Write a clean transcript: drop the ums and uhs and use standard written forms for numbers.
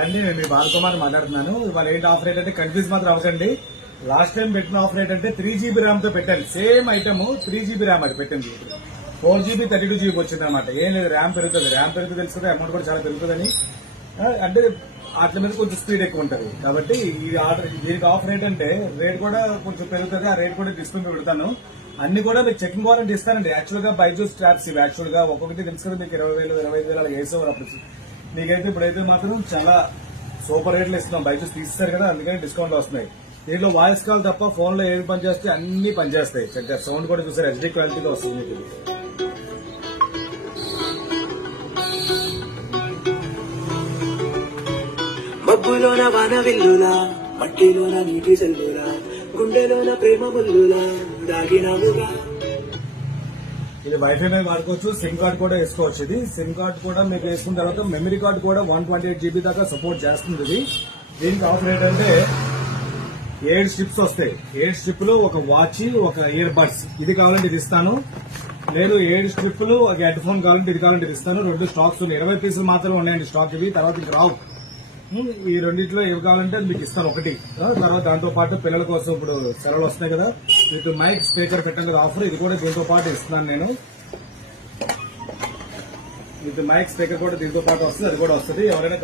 అండి నేను మీ బాలకుమార్ మాట్లాడుతున్నాను. ఇవాళ ఏంటి ఆఫర్ రేట్ అంటే కన్ఫ్యూజ్ మాత్రం అవ్వకండి. లాస్ట్ టైం పెట్టిన ఆఫర్ రేట్ అంటే 3GB ర్యామ్ తో పెట్టాను. సేమ్ ఐటమ్ 3GB ర్యామ్ అది పెట్టింది. 4GB 32GB వచ్చింది అనమాట. ఏం లేదు, ర్యామ్ పెరుగుతుంది తెలుసు కదా, అమౌంట్ కూడా చాలా పెరుగుతుందని. అంటే వాటి మీద కొంచెం స్పీడ్ ఎక్కువ ఉంటుంది కాబట్టి ఈ ఆర్డర్ దీనికి ఆఫర్ రేట్ అంటే రేట్ కూడా కొంచెం పెరుగుతుంది. ఆ రేట్ కూడా డిస్కౌంట్ పెడతాను. అన్ని కూడా మీకు చెకింగ్ వారంటీ ఇస్తానండి. యాక్చువల్ గా బైజూస్ ట్యాబ్స్ ఇవి యాక్చువల్ గా ఒక్కొక్కటి తెలుసు కదా మీకు 20,000 25,000 అలా వేసేవారు అప్పుడు. మీకైతే ఇప్పుడైతే మాత్రం చాలా సూపర్ రేట్లు ఇస్తున్నాం. బైజూస్ తీస్తారు కదా, అందుకని డిస్కౌంట్ వస్తున్నాయి. దీంట్లో వాయిస్ కాల్ తప్ప ఫోన్ లో ఏది పనిచేస్తే అన్ని పనిచేస్తాయి. చక్కగా సౌండ్ కూడా చూసారు, హెచ్డీ క్వాలిటీలో వస్తుంది మీకు. మబ్బులోన వాన విల్లులా, మట్టిలోన నీటి జల్లులా, గుండెలోన ప్రేమ ముల్లులా దాగినావుగా. ఇది వైఫై మీద వాడుకోవచ్చు, సిమ్ కార్డ్ కూడా వేసుకోవచ్చు. ఇది సిమ్ కార్డ్ కూడా మీకు వేసుకున్న తర్వాత మెమరీ కార్డ్ కూడా 128GB దాకా సపోర్ట్ చేస్తుంది. ఇది దీనికి ఆఫర్ ఏంటంటే 7 స్ట్రిప్స్ వస్తాయి. 7 స్ట్రిప్లు ఒక వాచ్, ఒక ఇయర్ బడ్స్. ఇది కావాలంటే ఇది ఇస్తాను. లేదు 7 స్ట్రిప్లు ఒక హెడ్ ఫోన్ కావాలంటే ఇది కావాలంటే ఇది ఇస్తాను. 2 స్టాక్స్ ఉన్నాయి. 20 పీసులు మాత్రమే ఉన్నాయండి స్టాక్. ఇవి తర్వాత ఇంక రావు. ఈ రెండింటిలో ఏవి కావాలంటే మీకు ఇస్తాను ఒకటి. తర్వాత దాంతో పాటు పిల్లల కోసం ఇప్పుడు సెలవులు వస్తున్నాయి కదా, విత్ మైక్ స్పీకర్ పెట్టడం కదా ఆఫర్. ఇది కూడా దీంతో పాటు ఇస్తున్నాను నేను. విత్ మైక్ స్పీకర్ కూడా దీంతో పాటు వస్తుంది, అది కూడా వస్తుంది. ఎవరైనా